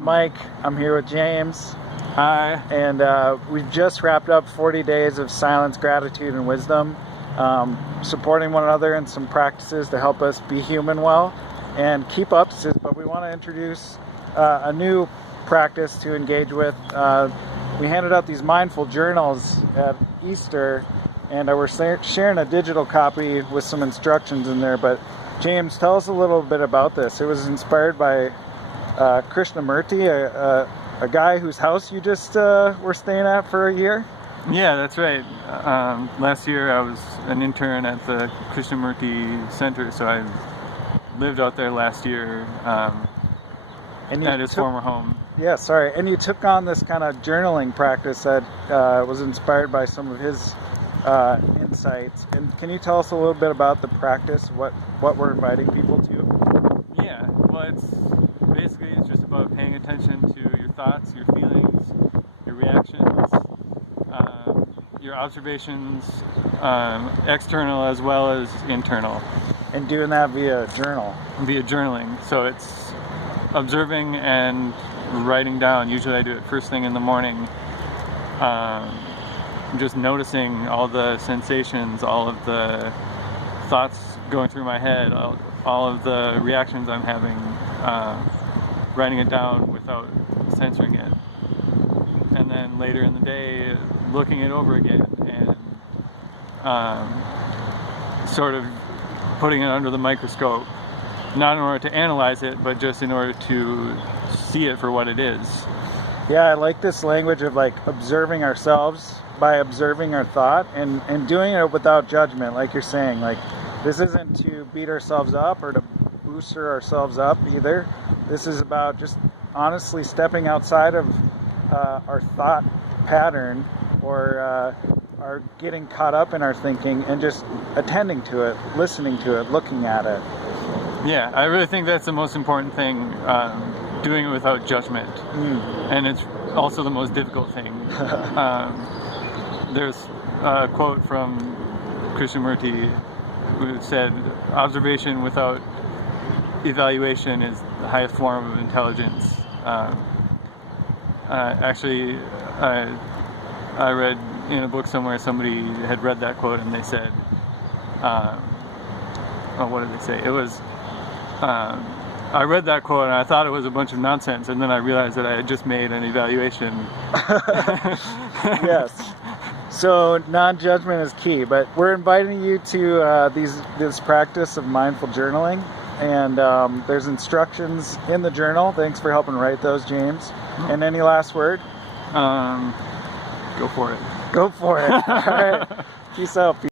Mike. I'm here with James. Hi. And we've just wrapped up 40 days of silence, gratitude, and wisdom, supporting one another in some practices to help us be human well and keep up. But we want to introduce a new practice to engage with. We handed out these mindful journals at Easter, and we're sharing a digital copy with some instructions in there. But James, tell us a little bit about this. It was inspired by Krishnamurti, a guy whose house you just were staying at for a year. Yeah, that's right. Last year I was an intern at the Krishnamurti Center, so I lived out there last year at his former home. Yeah, sorry. And you took on this kind of journaling practice that was inspired by some of his insights. And can you tell us a little bit about the practice, what we're inviting people to? Yeah, well, it's just about paying attention to your thoughts, your feelings, your reactions, your observations, external as well as internal. And doing that via journal. Via journaling. So it's observing and writing down. Usually I do it first thing in the morning. Just noticing all the sensations, all of the thoughts going through my head, all of the reactions I'm having, writing it down without censoring it. And then later in the day, looking it over again and sort of putting it under the microscope, not in order to analyze it, but just in order to see it for what it is. Yeah, I like this language of like observing ourselves by observing our thought and doing it without judgment, like you're saying. Like, this isn't to beat ourselves up or to booster ourselves up either. This is about just honestly stepping outside of our thought pattern or our getting caught up in our thinking and just attending to it, listening to it, looking at it. Yeah, I really think that's the most important thing, doing it without judgment. And it's also the most difficult thing. There's a quote from Krishnamurti who said, "Observation without evaluation is the highest form of intelligence." Actually, I read in a book somewhere somebody had read that quote and they said, what did they say? It was, I read that quote and I thought it was a bunch of nonsense, and then I realized that I had just made an evaluation. Yes. So non-judgment is key, but we're inviting you to this practice of mindful journaling, and there's instructions in the journal. Thanks for helping write those, James. And any last word? Go for it. Go for it. All right. Peace out.